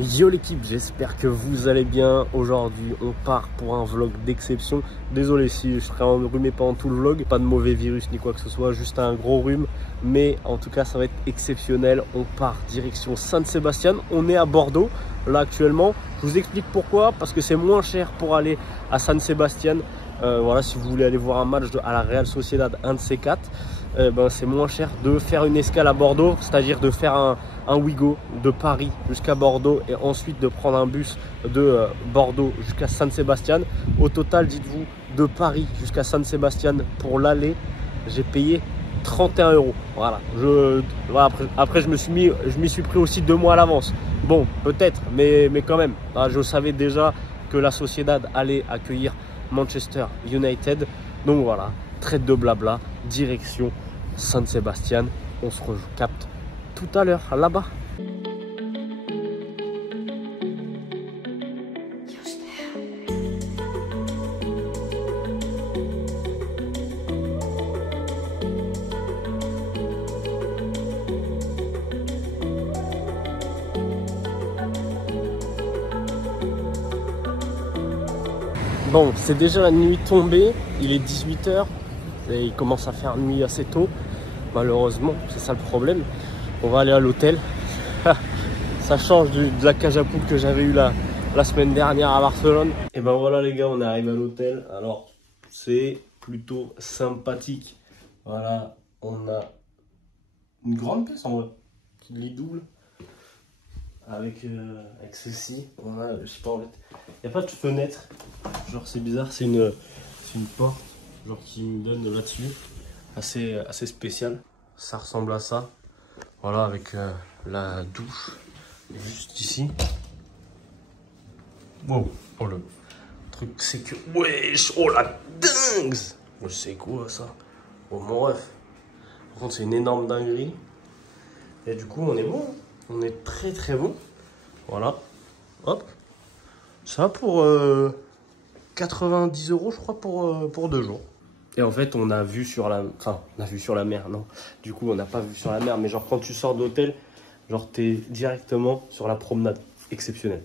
Yo l'équipe, j'espère que vous allez bien. Aujourd'hui on part pour un vlog d'exception. Désolé si je serai enrhumé pendant tout le vlog. Pas de mauvais virus ni quoi que ce soit, juste un gros rhume. Mais en tout cas ça va être exceptionnel. On part direction San-Sébastien. On est à Bordeaux là actuellement. Je vous explique pourquoi. Parce que c'est moins cher pour aller à San-Sébastien. Voilà, si vous voulez aller voir un match à la Real Sociedad, un de ces quatre, c'est moins cher de faire une escale à Bordeaux, c'est-à-dire de faire un Ouigo de Paris jusqu'à Bordeaux et ensuite de prendre un bus de Bordeaux jusqu'à San-Sébastien. Au total, dites-vous, de Paris jusqu'à San-Sébastien pour l'aller, j'ai payé 31 €. Voilà. Après, je m'y suis pris aussi 2 mois à l'avance. Bon, peut-être, mais quand même. Je savais déjà que la Sociedad allait accueillir Manchester United. Donc voilà, traite de blabla, direction San-Sébastien. On se recapte tout à l'heure là-bas. Bon, c'est déjà la nuit tombée, il est 18 h et il commence à faire nuit assez tôt. Malheureusement, c'est ça le problème. On va aller à l'hôtel. Ça change de la cage à poules que j'avais eu la semaine dernière à Barcelone. Et ben voilà les gars, on est arrivé à l'hôtel. Alors, c'est plutôt sympathique. Voilà, on a une grande pièce en vrai, qui lit double. Avec ceci, on a, je sais pas en fait, il n'y a pas de fenêtre, genre c'est bizarre, c'est une porte, genre qui me donne là-dessus, assez spécial. Ça ressemble à ça, voilà, avec la douche juste ici. Wow, oh le truc c'est que, wesh, oh la dingue, je sais quoi ça, oh mon ref. Par contre c'est une énorme dinguerie, et du coup on est bon. On est très bon. Voilà. Hop. Ça pour 90 € je crois pour 2 jours. Et en fait on a vu sur la... Enfin on a vu sur la mer, non. Du coup on n'a pas vu sur la mer. Mais genre quand tu sors de l'hôtel, genre t'es directement sur la promenade. Exceptionnel.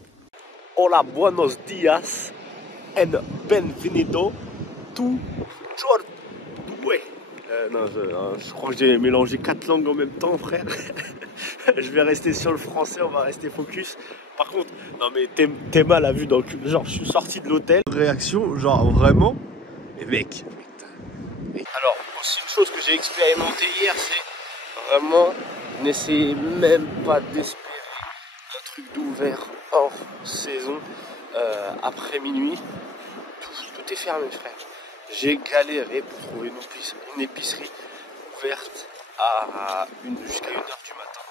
Hola, buenos días and bienvenido to Jordan. Non, je crois que j'ai mélangé 4 langues en même temps, frère. Je vais rester sur le français, on va rester focus. Par contre, non mais Théma l'a vu, donc genre je suis sorti de l'hôtel. Réaction, genre vraiment. Et mec. Alors, aussi une chose que j'ai expérimenté hier, c'est vraiment n'essayez même pas d'espérer un truc d'ouvert hors saison après minuit. Tout est fermé, frère. J'ai galéré pour trouver une épicerie ouverte jusqu'à 1 h du matin.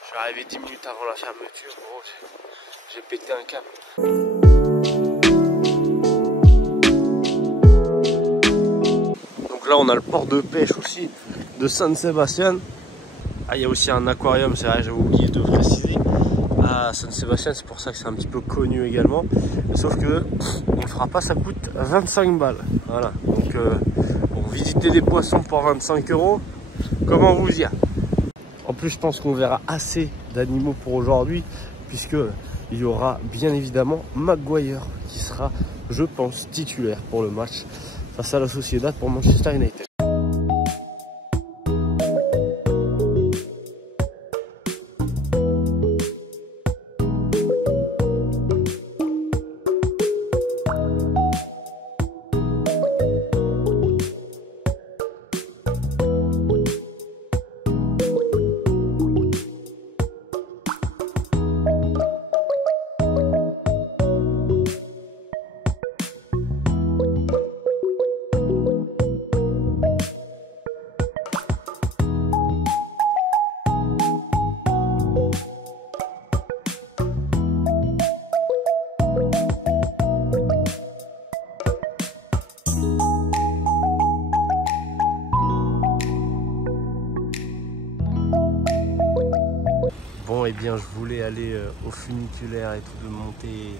Je suis arrivé 10 minutes avant la fermeture. Gros, j'ai pété un câble. Donc là, on a le port de pêche aussi de San-Sébastien. Ah, il y a aussi un aquarium, c'est vrai, j'avais oublié de préciser. À San-Sébastien, c'est pour ça que c'est un petit peu connu également. Sauf que on le fera pas, ça coûte 25 balles. Voilà. Donc pour visiter des poissons pour 25 €, comment vous dire? En plus, je pense qu'on verra assez d'animaux pour aujourd'hui, puisque il y aura bien évidemment Maguire qui sera, je pense, titulaire pour le match face à la Sociedad pour Manchester United. Bon, et bien je voulais aller au funiculaire et tout, de monter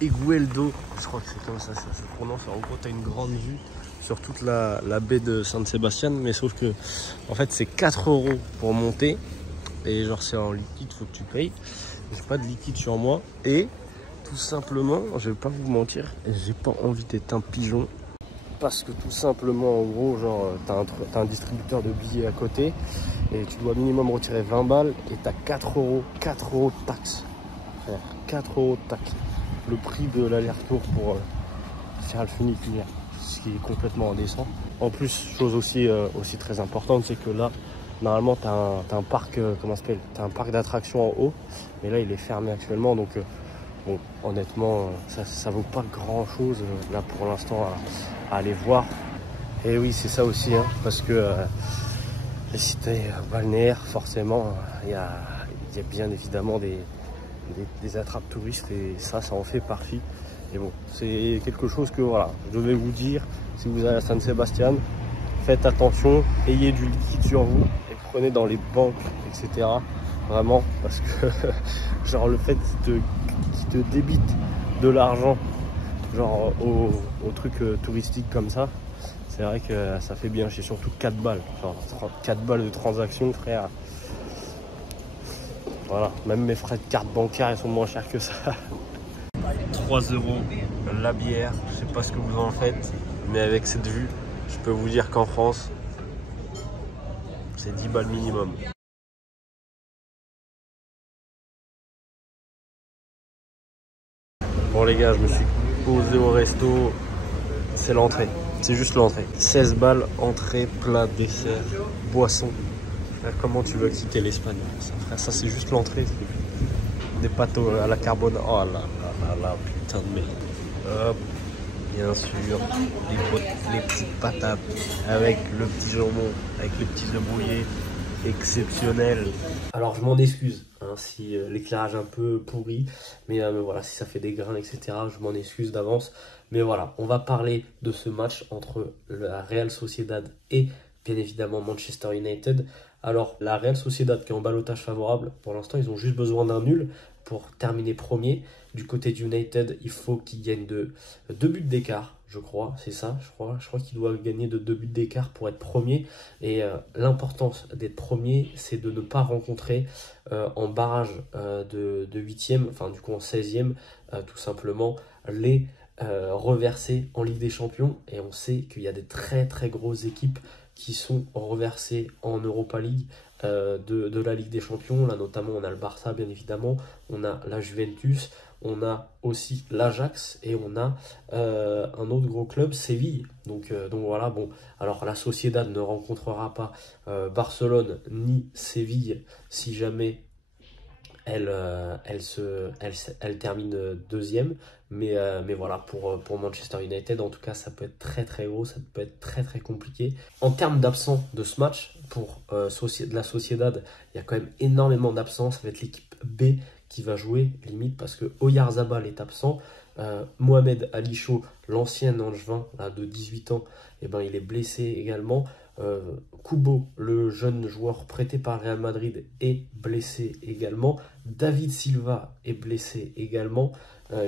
Egueldo, je crois que c'est comme ça se prononce. En gros, tu as une grande vue sur toute la baie de San-Sébastien, mais sauf que en fait c'est 4 € pour monter, et genre c'est en liquide, faut que tu payes. j'ai pas de liquide sur moi et tout simplement, je vais pas vous mentir, j'ai pas envie d'être un pigeon parce que tout simplement, en gros, genre, t'as un distributeur de billets à côté et tu dois minimum retirer 20 balles et t'as 4 euros de taxe. Frère, 4 euros de taxe. Le prix de l'aller-retour pour faire le funiculaire, ce qui est complètement indécent. En plus, chose aussi très importante, c'est que là, normalement, tu as un parc, comment ça s'appelle, t'as un parc d'attractions en haut, mais là, il est fermé actuellement, donc bon, honnêtement, ça vaut pas grand chose là pour l'instant à aller voir. Et oui, c'est ça aussi, hein, parce que les cités balnéaires, forcément, il y a bien évidemment des attrapes touristes et ça en fait partie. Et bon, c'est quelque chose que voilà, je devais vous dire. Si vous allez à San Sebastian, faites attention, ayez du liquide sur vous et prenez dans les banques, etc. Vraiment, parce que genre le fait qu'ils te débitent de l'argent genre au truc touristique comme ça, c'est vrai que ça fait bien chier, surtout 4 balles. Genre 4 balles de transaction, frère. Voilà, même mes frais de carte bancaire, ils sont moins chers que ça. 3 euros la bière, je sais pas ce que vous en faites, mais avec cette vue, je peux vous dire qu'en France, c'est 10 balles minimum. Bon les gars, je me suis posé au resto, c'est l'entrée, c'est juste l'entrée. 16 balles, entrée, plat, dessert, boisson. Comment tu veux quitter l'Espagne? Ça c'est juste l'entrée. Des pâtes à la carbone. Oh là là là, putain de merde. Hop, bien sûr, les petites patates avec le petit jambon, avec les petits œufs brouillés, exceptionnel. Alors je m'en excuse hein, si l'éclairage est un peu pourri, mais voilà, si ça fait des grains, etc., je m'en excuse d'avance. Mais voilà, on va parler de ce match entre la Real Sociedad et bien évidemment Manchester United. Alors la Real Sociedad qui est en ballottage favorable, pour l'instant ils ont juste besoin d'un nul pour terminer premier. Du côté du United, il faut qu'ils gagnent de 2 buts d'écart, je crois, c'est ça, je crois qu'ils doivent gagner de 2 buts d'écart pour être premier. Et l'importance d'être premier, c'est de ne pas rencontrer en barrage de 8e, enfin du coup en 16e, tout simplement, les reversés en Ligue des Champions. Et on sait qu'il y a des très très grosses équipes qui sont reversés en Europa League de la Ligue des Champions. Là notamment on a le Barça bien évidemment, on a la Juventus, on a aussi l'Ajax et on a un autre gros club, Séville. Donc voilà, bon, alors la Sociedad ne rencontrera pas Barcelone ni Séville si jamais elle termine deuxième. Mais voilà, pour Manchester United, en tout cas, ça peut être très très gros, ça peut être très très compliqué. En termes d'absents de ce match, pour la Sociedad, il y a quand même énormément d'absents. Ça va être l'équipe B qui va jouer, limite, parce que Oyarzabal est absent. Mohamed Ali Chaud, l'ancien Angevin là, de 18 ans, eh ben, il est blessé également. Kubo, le jeune joueur prêté par Real Madrid, est blessé également. David Silva est blessé également.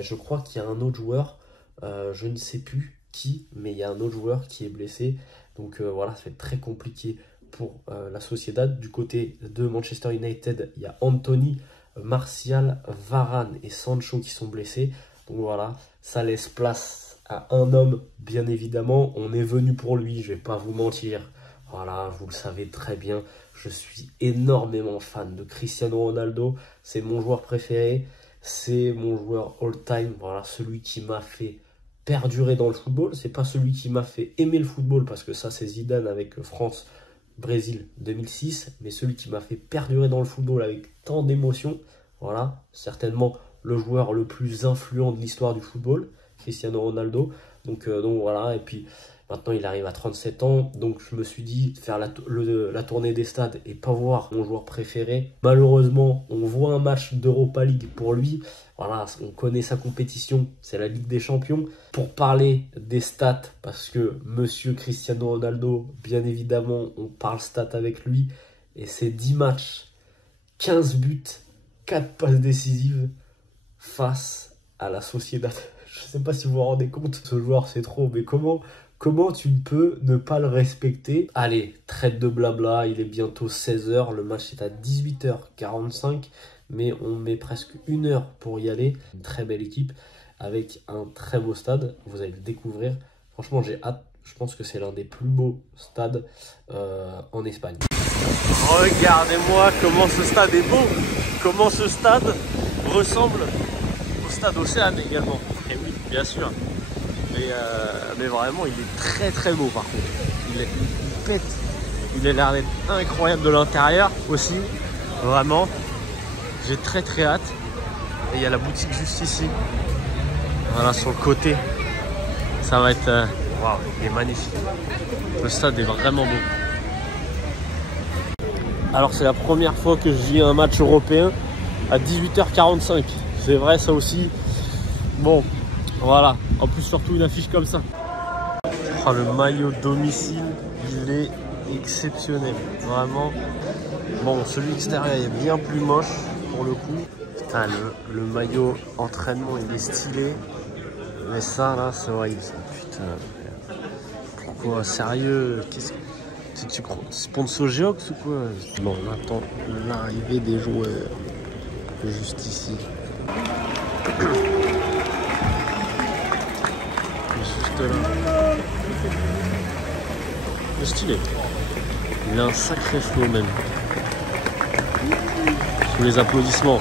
Je crois qu'il y a un autre joueur, je ne sais plus qui, mais il y a un autre joueur qui est blessé. Donc voilà, ça va être très compliqué pour la Sociedad. Du côté de Manchester United, il y a Anthony, Martial, Varane et Sancho qui sont blessés. Donc voilà, ça laisse place à un homme, bien évidemment. On est venu pour lui, je vais pas vous mentir. Voilà, vous le savez très bien, je suis énormément fan de Cristiano Ronaldo. C'est mon joueur préféré, c'est mon joueur all-time. Voilà, celui qui m'a fait perdurer dans le football. C'est pas celui qui m'a fait aimer le football, parce que ça c'est Zidane avec France-Brésil 2006. Mais celui qui m'a fait perdurer dans le football avec tant d'émotions. Voilà, certainement le joueur le plus influent de l'histoire du football, Cristiano Ronaldo. Donc voilà, et puis maintenant il arrive à 37 ans, donc je me suis dit faire la tournée des stades et pas voir mon joueur préféré. Malheureusement, on voit un match d'Europa League pour lui. Voilà, on connaît sa compétition, c'est la Ligue des Champions. Pour parler des stats, parce que monsieur Cristiano Ronaldo, bien évidemment, on parle stats avec lui, et c'est 10 matchs, 15 buts, 4 passes décisives face à la Sociedad. Je ne sais pas si vous vous rendez compte, ce joueur c'est trop, mais comment tu peux ne pas le respecter? Allez, traite de blabla, il est bientôt 16 h, le match est à 18 h 45, mais on met presque 1 heure pour y aller. Une très belle équipe avec un très beau stade, vous allez le découvrir. Franchement, j'ai hâte, je pense que c'est l'un des plus beaux stades en Espagne. Regardez-moi comment ce stade est beau, comment ce stade ressemble au stade Océane également. Et oui, bien sûr. Mais vraiment, il est très très beau par contre. Il pète. Il a l'air d'être incroyable de l'intérieur aussi. Vraiment, j'ai très très hâte. Et il y a la boutique juste ici. Voilà, sur le côté. Ça va être... Waouh, il est magnifique. Le stade est vraiment beau. Alors c'est la première fois que je vis un match européen à 18h45. C'est vrai ça aussi. Bon, voilà. En plus surtout une affiche comme ça. Oh, le maillot domicile, il est exceptionnel. Vraiment. Bon, celui extérieur est bien plus moche pour le coup. Putain, le maillot entraînement, il est stylé. Mais ça là, c'est horrible ça. Putain. Pourquoi? Sérieux? Qu'est-ce que... Tu crois sponsor Geox ou quoi? Bon, on attend l'arrivée des joueurs. Juste ici. Juste là. C'est stylé. Il a un sacré flow même. Sous les applaudissements.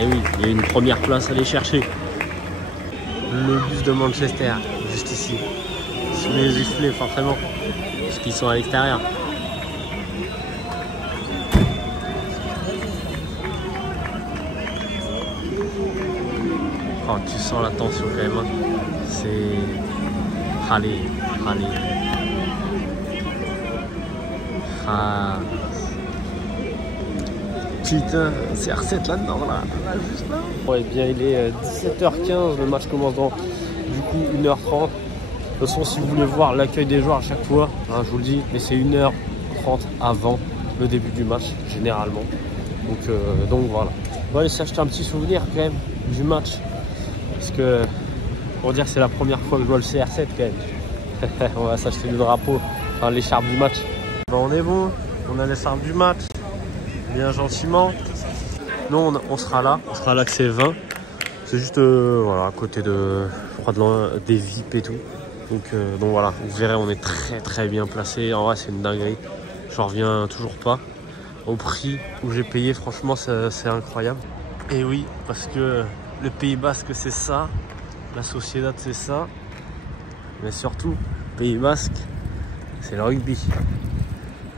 Eh oui, il y a une première place à aller chercher. Le bus de Manchester, juste ici. Sous les giflets, forcément. Parce qu'ils sont à l'extérieur. Oh, tu sens la tension quand même. Hein. C'est... Allez. Ah. Putain, c'est R7 là-dedans, là, juste là. Ouais, bien, il est 17h15, le match commence dans, du coup, 1h30. De toute façon, si vous voulez voir l'accueil des joueurs à chaque fois, hein, je vous le dis, mais c'est 1h30 avant le début du match, généralement. Donc voilà. On va aller s'acheter un petit souvenir quand même du match. Parce que, pour dire que c'est la première fois que je vois le CR7 quand même. On va s'acheter le drapeau, enfin l'écharpe du match. Ben, on est bon, on a l'écharpe du match, bien gentiment. Nous, on sera là que c'est 20. C'est juste voilà, à côté de, je crois, des VIP et tout. Donc voilà, vous verrez, on est très très bien placé. En vrai, c'est une dinguerie. J'en reviens toujours pas. Au prix où j'ai payé, franchement, c'est incroyable. Et oui, parce que le Pays Basque, c'est ça. La Sociedad, c'est ça. Mais surtout, le Pays Basque, c'est le rugby.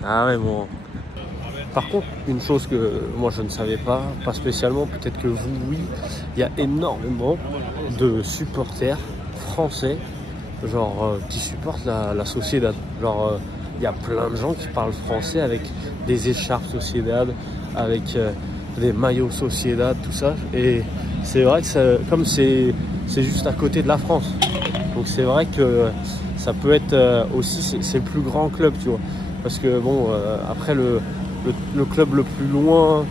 Ah ouais, bon. Par contre, une chose que moi je ne savais pas spécialement, peut-être que vous, oui, il y a énormément de supporters français, genre qui supportent la Sociedad. Genre, il y a plein de gens qui parlent français avec des écharpes Sociedad, avec des maillots Sociedad, tout ça. Et c'est vrai que ça, comme c'est juste à côté de la France, donc c'est vrai que ça peut être aussi, c'est le plus grand club, tu vois. Parce que bon, après le club le plus loin,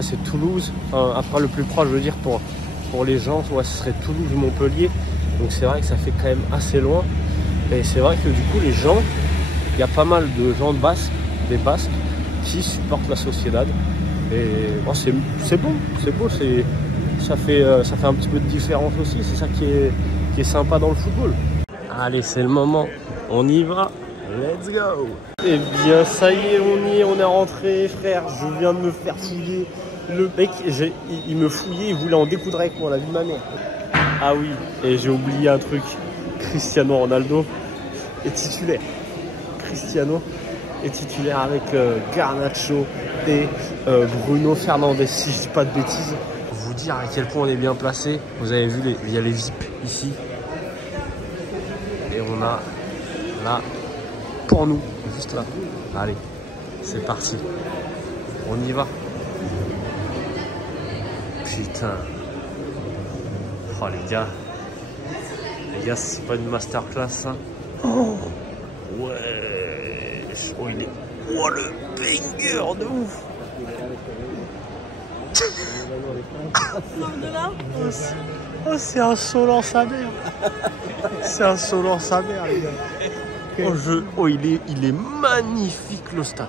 c'est Toulouse. Enfin, après le plus proche, je veux dire, pour les gens, ouais, ce serait Toulouse ou Montpellier. Donc c'est vrai que ça fait quand même assez loin. Et c'est vrai que du coup, les gens, il y a pas mal de gens des Basques, qui supportent la Sociedad. Et bon, c'est bon, c'est beau, ça fait un petit peu de différence aussi. C'est ça qui est sympa dans le football. Allez, c'est le moment, on y va. Let's go! Eh bien, ça y est, on est rentré, frère. Je viens de me faire fouiller. Le mec, il me fouillait, il voulait en découdre avec moi, la vie de ma mère. Ah oui, et j'ai oublié un truc. Cristiano Ronaldo est titulaire. Cristiano est titulaire avec Garnacho et Bruno Fernandes, si je dis pas de bêtises. Pour vous dire à quel point on est bien placé. Vous avez vu, il y a les VIP ici. Et on a là... pour nous, juste là. Allez, c'est parti. On y va. Putain. Oh les gars, c'est pas une masterclass ça. Oh ouais. Oh il est. Oh le banger de ouf. Oh c'est insolent sa mère. C'est insolent sa mère les gars. Oh, il est magnifique le stade.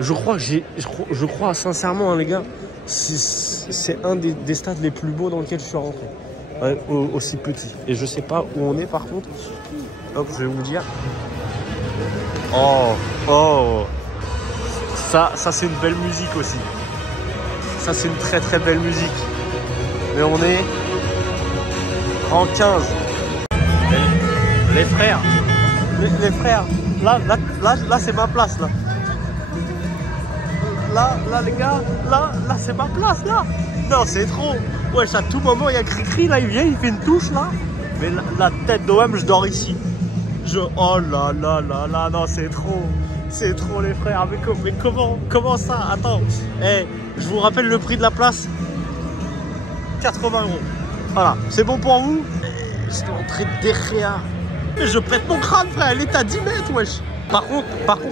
Je crois sincèrement, hein, les gars, c'est un des stades les plus beaux dans lequel je suis rentré. Ouais, aussi petit. Et je sais pas où on est par contre. Hop, je vais vous dire. Oh. Ça c'est une belle musique aussi. Ça c'est une très très belle musique. Mais on est en 15. Les frères. Les frères. Là c'est ma place là. Là les gars, là c'est ma place là. Non c'est trop. Wesh, à tout moment il y a Cricri là, il vient, il fait une touche là. Mais la tête d'OM, je dors ici. Oh là, non c'est trop. C'est trop les frères. Mais comment ça? Attends. Je vous rappelle le prix de la place. 80 €. Voilà, c'est bon pour vous? J'étais entré derrière. Mais je pète mon crâne frère, elle est à 10 mètres wesh. Par contre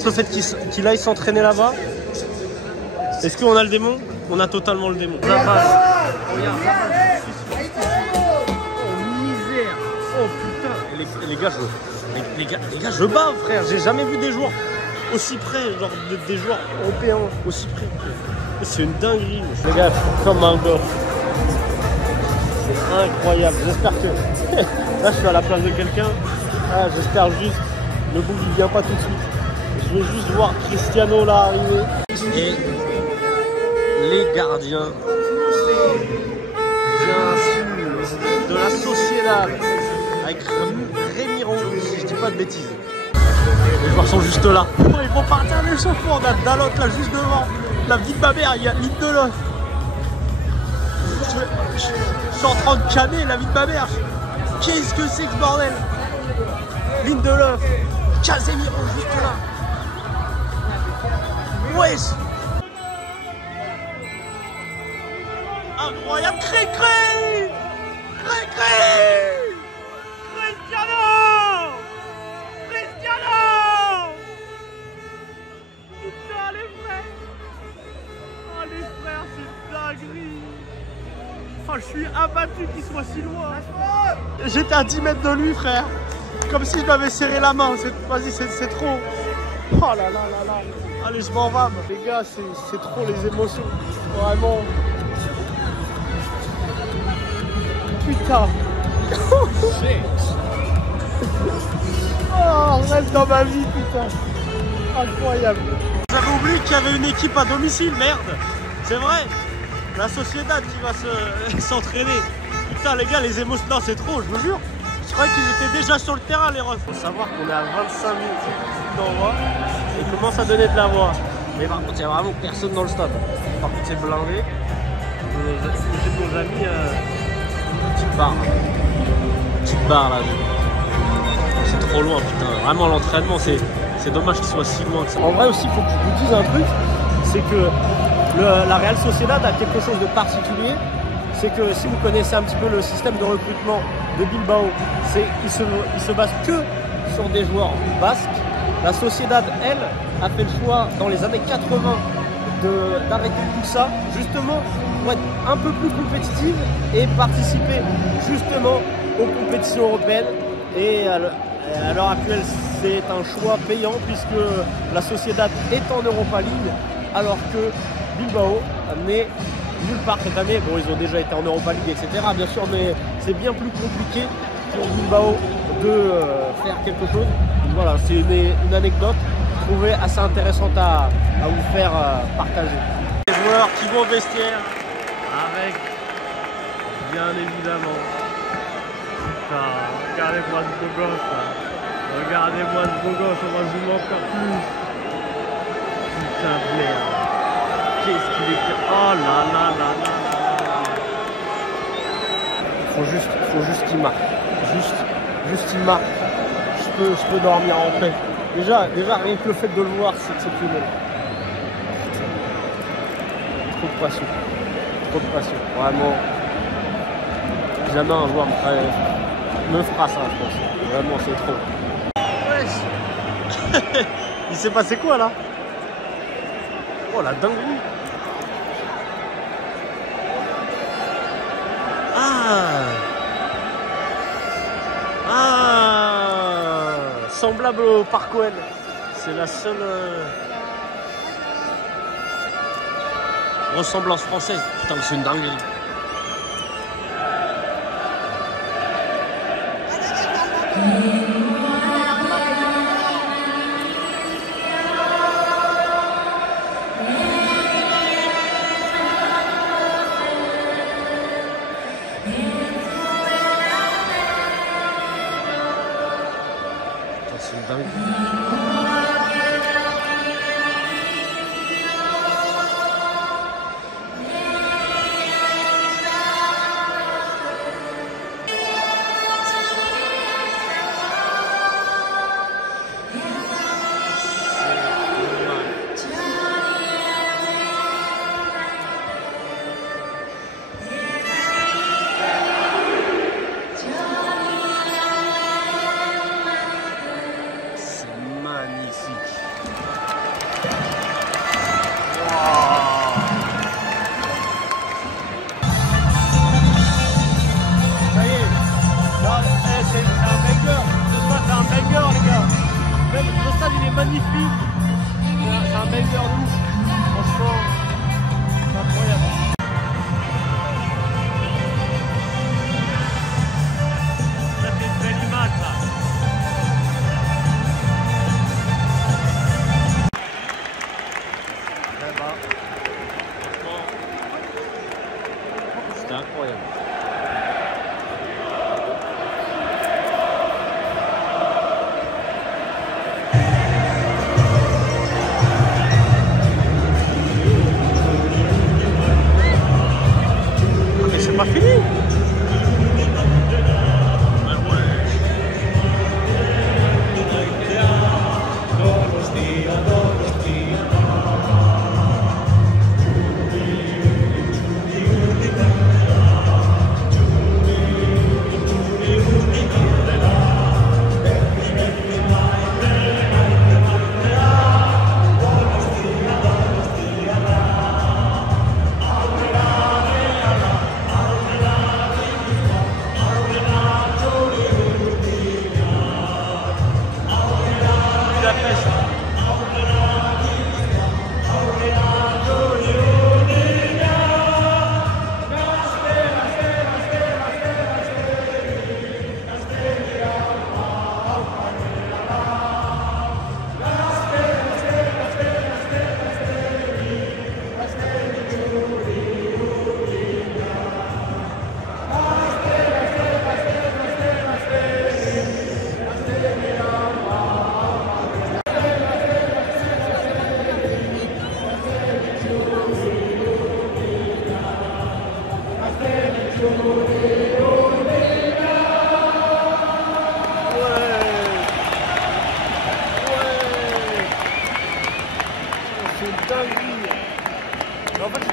le fait qu'il aille s'entraîner là-bas. Est-ce qu'on a le démon? On a totalement le démon. Ça passe. Regarde, oh misère. Oh putain. Les gars, je bave frère. J'ai jamais vu des joueurs aussi près, genre des joueurs européens aussi près. C'est une dinguerie. Les gars, comme un gosse. C'est incroyable. J'espère que là je suis à la place de quelqu'un. Ah, j'espère juste le bout il vient pas tout de suite. Je veux juste voir Cristiano là arriver. Et les gardiens, bien sûr, de la Sociedad, avec Rémiron, si je dis pas de bêtises. Les joueurs sont juste là. Oh, ils vont partir à l'échauffement, on a Dalot là juste devant. La vie de ma mère, il y a Lindelof. Je suis en train de canner la vie de ma mère. Qu'est-ce que c'est que ce bordel? Lindelof, Casemiro juste là. Wesh. Incroyable, Cricri! Cristiano! Putain les frères! Oh les frères, c'est dinguerie! Oh, je suis abattu qu'il soit si loin! J'étais à 10 mètres de lui frère! Comme si je m'avais serré la main, vas-y c'est trop! Oh là là. Allez, je m'en vais! Les gars, c'est trop les émotions! Vraiment! Putain. Oh, reste dans ma vie, putain. Incroyable. J'avais oublié qu'il y avait une équipe à domicile, merde. C'est vrai. La Sociedad qui va s'entraîner. Putain, les gars, les émotions, non, c'est trop, je vous jure. Je croyais qu'ils étaient déjà sur le terrain, les refs. Faut savoir qu'on est à 25 minutes d'envoi et il commence à donner de la voix. Mais par contre, il n'y a vraiment personne dans le stade. Par contre, c'est blindé. J'ai nos amis. Petite barre là. C'est trop loin putain. Vraiment l'entraînement c'est dommage qu'il soit si loin que ça. En vrai aussi il faut que je vous dise un truc. C'est que la Real Sociedad a quelque chose de particulier. C'est que si vous connaissez un petit peu le système de recrutement de Bilbao, il se base que sur des joueurs basques. La Sociedad elle a fait le choix dans les années 80 d'arrêter tout ça justement pour être un peu plus compétitive et participer justement aux compétitions européennes. Et à l'heure actuelle c'est un choix payant puisque la Sociedad est en Europa League alors que Bilbao n'est nulle part cette année. Bon, ils ont déjà été en Europa League etc bien sûr, mais c'est bien plus compliqué pour Bilbao de faire quelque chose. Donc voilà, c'est une anecdote trouvée assez intéressante à vous faire partager. Les joueurs qui vont au vestiaire avec, bien évidemment, putain, regardez-moi ce beau gosse là. Regardez-moi ce beau gosse, on va zoomer encore plus. Putain de merde. Qu'est-ce qu'il est... Oh là là là là. Faut juste qu'il marque. Juste qu'il marque. Je peux dormir en paix. Déjà rien que le fait de le voir, c'est exceptionnel. Trop de passion. Vraiment. Jamais un joueur me fera ça, je pense. Vraiment, c'est trop. Wesh. Il s'est passé quoi là? Oh la dinguerie. Semblable au Parc OL. C'est la seule... ressemblance française. Putain, c'est une dinguerie. C'est une dinguerie. Le stade il est magnifique, c'est un banger de ouf, franchement, c'est incroyable. Ça fait une belle image là. Là-bas, franchement, c'était incroyable. C'est pas fini. En fait,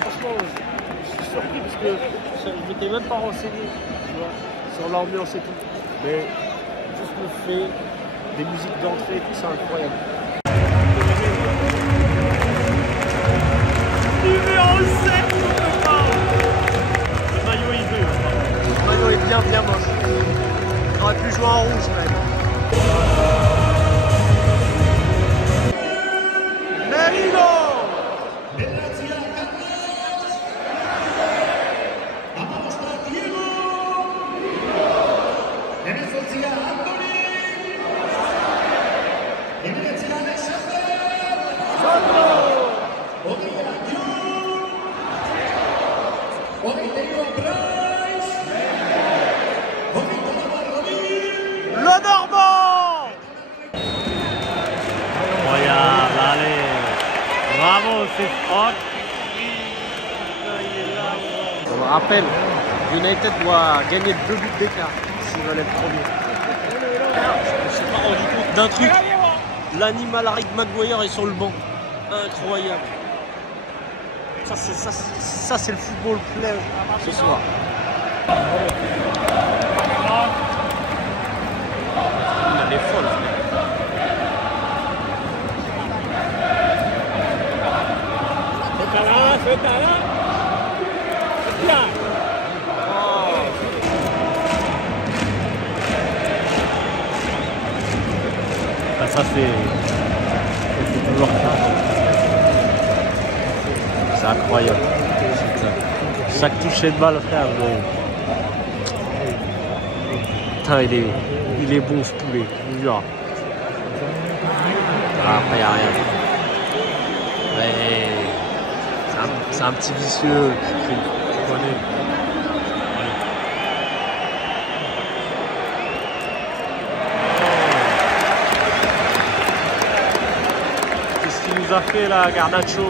franchement, je suis surpris parce que je ne m'étais même pas renseigné, tu vois, sur l'ambiance et tout. Mais juste le fait des musiques d'entrée et tout, c'est incroyable. Numéro 7, le maillot il veut. Le maillot est bien moche. On aurait pu jouer en rouge quand même. Le Normand! Incroyable, allez! Bravo, c'est Franck! On me rappelle, United doit gagner 2 buts d'écart s'ils veulent être premiers. Je me suis pas rendu compte d'un truc. L'animal Harry Maguire est sur le banc. Incroyable. Ça c'est le football play ce soir. Elle est folle. Ça c'est toujours ça. C'est incroyable. Putain. Chaque toucher de balle, frère. Putain, il est bon ce poulet, je vous jure. Ah, après, il n'y a rien. Ouais. C'est un petit vicieux qui crie. Vous connaissez. Qu'est-ce qu'il nous a fait là, Garnacho?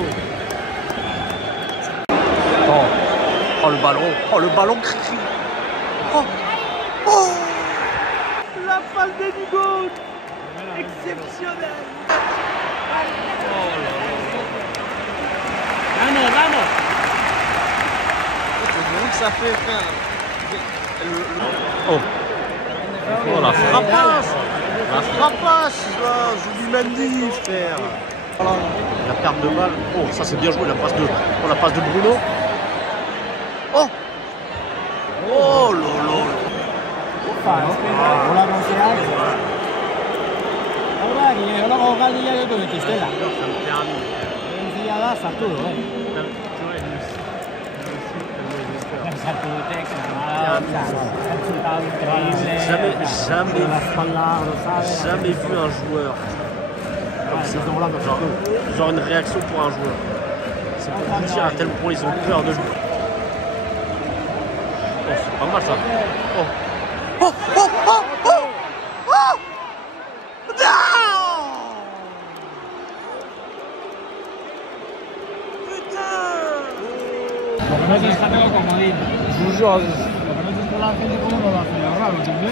Oh le ballon. Oh le ballon cri. Oh. Oh. La passe d'Enigo. Exceptionnelle. Vamos. C'est bon que ça fait, frère. Oh la frappasse. La frappasse. Zubimendi, frère. Voilà. La perte de balle. Oh, ça c'est bien joué, la passe de Bruno. Oh. Oh lolo. Jamais vu un joueur comme ça. Genre une réaction pour un joueur. C'est pour vous dire à quel point ils ont peur de jouer. Oh, c'est pas mal ça. Oh. Oh, oh, oh, oh, oh. Je vous jure,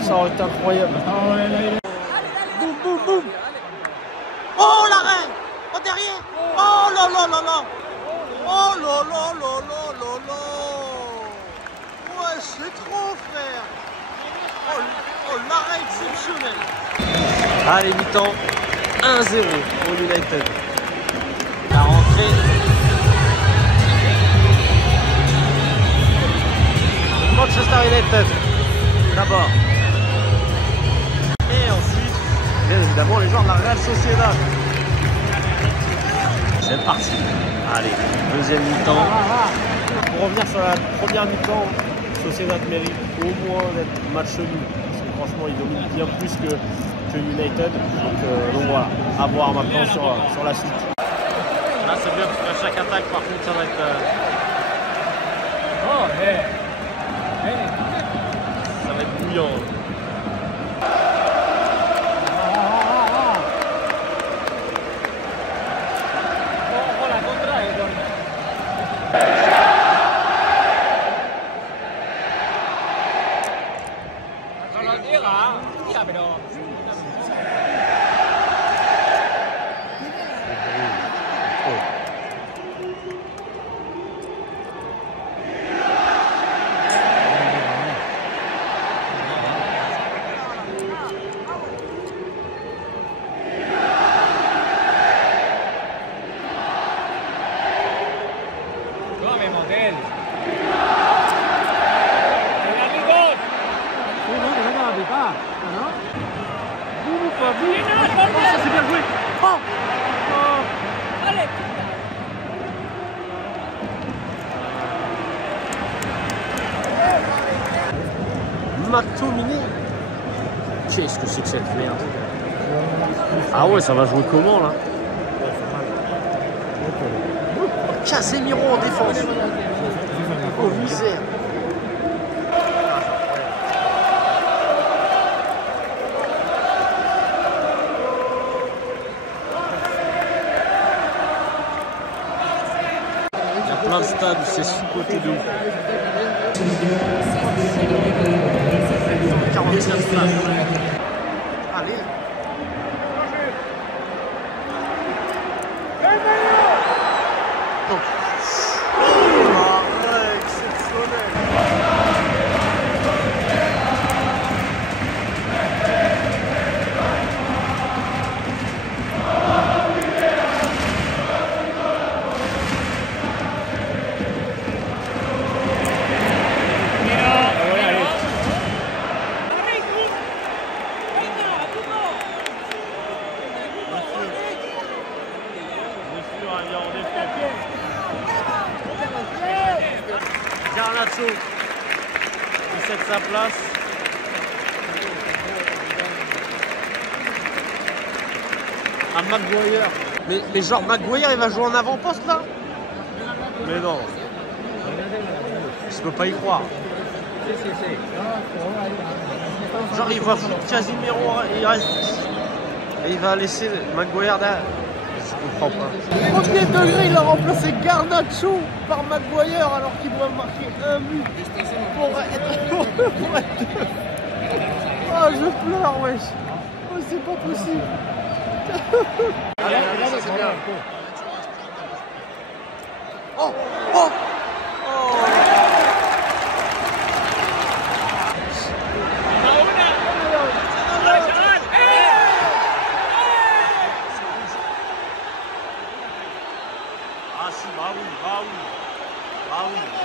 ça aurait été incroyable. Boum, boum, boum. Oh l'arrêt. Oh derrière. Oh là là là là. Oh là là là là là là. Ouais, c'est trop, frère. Oh l'arrêt exceptionnel. Allez, mi-temps. 1-0 pour United. La rentrée. Manchester United d'abord. Et ensuite, bien évidemment, les joueurs de la Real Sociedad. C'est parti. Allez, deuxième mi-temps. Pour revenir sur la première mi-temps, Sociedad mérite au moins d'être match nul. Parce que franchement, ils dominent bien plus que United. Donc voilà, à voir maintenant sur la suite. Là, c'est bien parce qu'à chaque attaque, par contre, ça va être... Oh, hey. Ça va être bouillant. C'est bien joué. Oh. Allez. McTominay. Qu'est-ce que c'est que cette merde? Ah ouais, ça va jouer comment là? Casemiro en défense. Oh misère. Il y a plein de stades où c'est sous-côté de ouf. 45 places. Allez. achète sa place. À Maguire. Mais genre Maguire il va jouer en avant-poste là? Mais non. Je peux pas y croire. Genre il va foutre Casimiro, il reste. Et il va laisser Maguire derrière. Je comprends pas. Premier degré, il a remplacé Garnacho par Maguire alors qu'il doit marquer un but pour être... Oh je pleure wesh. Oh c'est pas possible. Oh oh ah si, bah oui.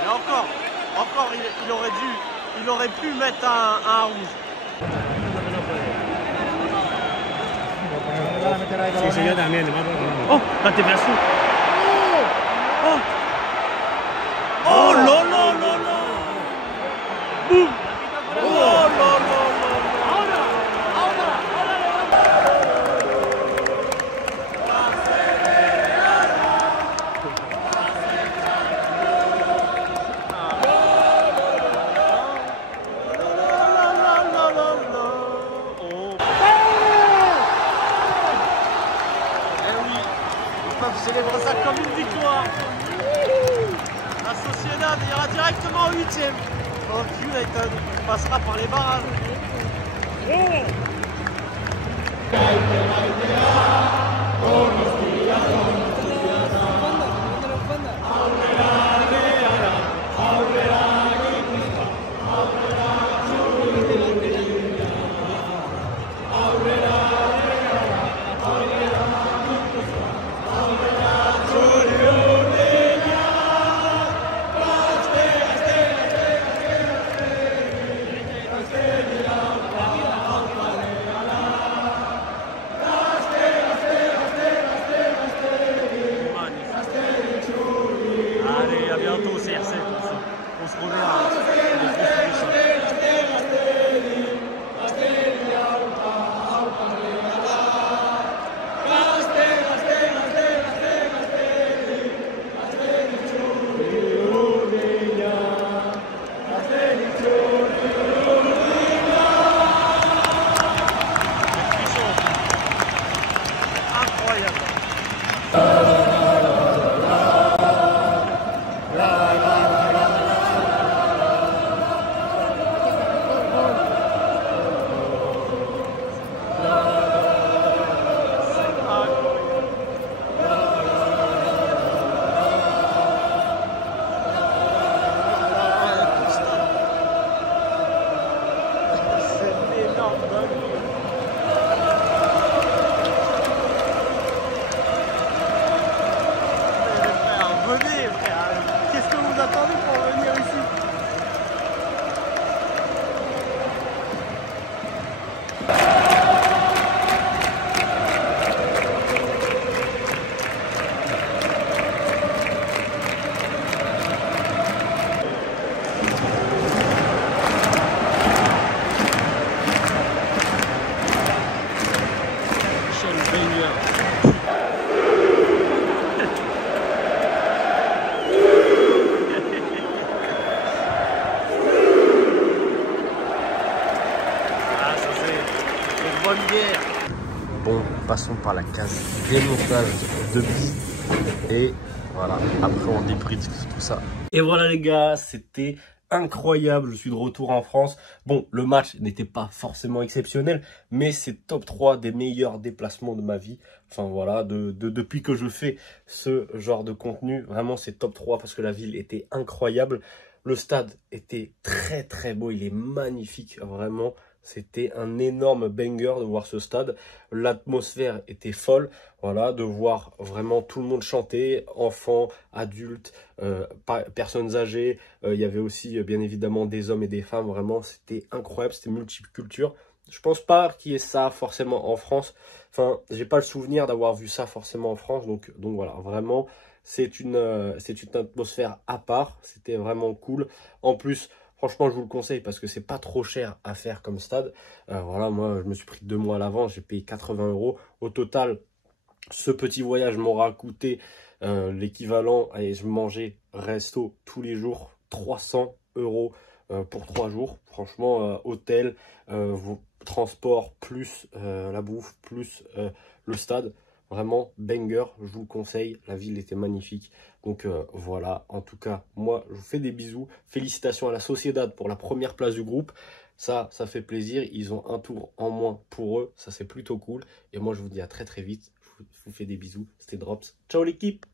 Mais encore, il aurait pu mettre un rouge. Oh, là t'es bien sûr. Oh là là là là. Boum. Oh là là là. Célèbre ça comme une victoire. La Sociedad ira directement au 8e. Donc United passera par les barrages. Allez, à bientôt CR7. On se reverra. Bon, passons par la case démontage de billes et voilà, après on débride tout ça. Et voilà les gars, c'était incroyable, je suis de retour en France. Bon, le match n'était pas forcément exceptionnel, mais c'est top 3 des meilleurs déplacements de ma vie. Enfin voilà, depuis que je fais ce genre de contenu, vraiment c'est top 3 parce que la ville était incroyable. Le stade était très très beau, il est magnifique, vraiment. C'était un énorme banger de voir ce stade. L'atmosphère était folle. Voilà, de voir vraiment tout le monde chanter, enfants, adultes, personnes âgées. Il y avait aussi bien évidemment des hommes et des femmes. Vraiment, c'était incroyable, c'était multiculture. Je pense pas qu'il y ait ça forcément en France. Enfin, j'ai pas le souvenir d'avoir vu ça forcément en France. Donc voilà, vraiment, c'est une atmosphère à part. C'était vraiment cool. En plus, Franchement, je vous le conseille parce que c'est pas trop cher à faire comme stade. Voilà, moi, je me suis pris 2 mois à l'avance, j'ai payé 80 €. Au total, ce petit voyage m'aura coûté l'équivalent, et je mangeais resto tous les jours, 300 € pour 3 jours. Franchement, hôtel, vos transports, plus la bouffe, plus le stade. Vraiment banger, je vous le conseille. La ville était magnifique. Donc voilà, en tout cas, moi, je vous fais des bisous. Félicitations à la Sociedad pour la première place du groupe. Ça fait plaisir. Ils ont un tour en moins pour eux. Ça, c'est plutôt cool. Et moi, je vous dis à très très vite. Je vous fais des bisous. C'était Drops. Ciao l'équipe!